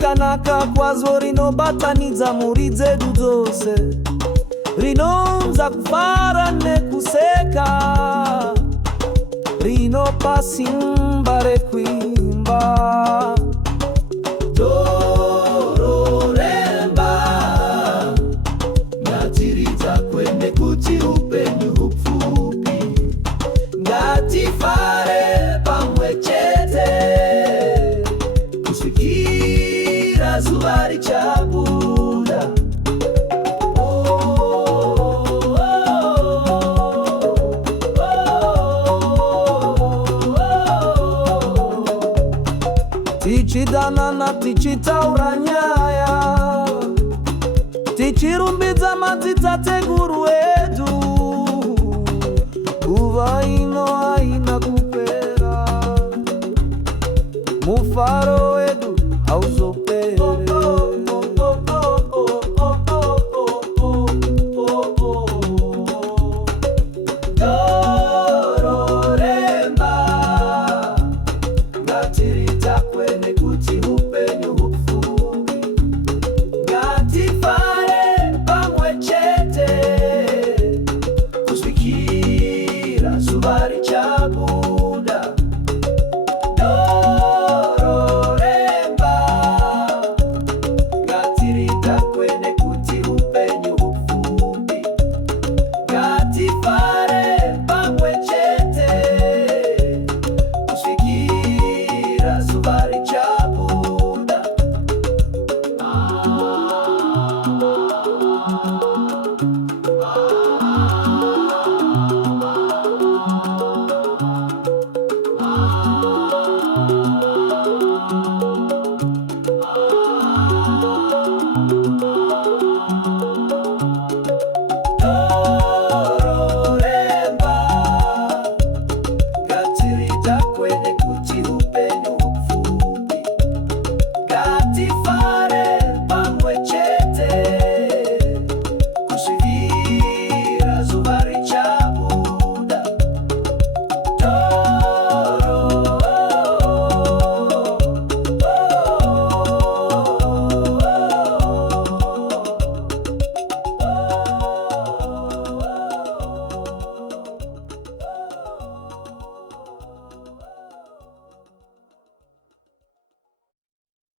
rakanaka kwazvo rinobatanidza mhuri dzedu dzose, rinounza kufara nekuseka, rinopa simba rekuimba. Doro remba, ngatiridza kuti upenyu hupfupi, ngatifare pamwe chete kusvikira zuva richabuda. Tichidanana, tichitaura nyaya, tichirumbidza madzitateguru edu, nguva ino haina kupera, mufaro wedu hauzoperi. Doro remba, ngatiridza kuti upenyu hupfupi, ngatifare pamwe chete kusvikira zuva richabuda. Doro remba, ngatiridza kuti upenyu hupfupi, ngatifare pamwe chete kusvikira zuva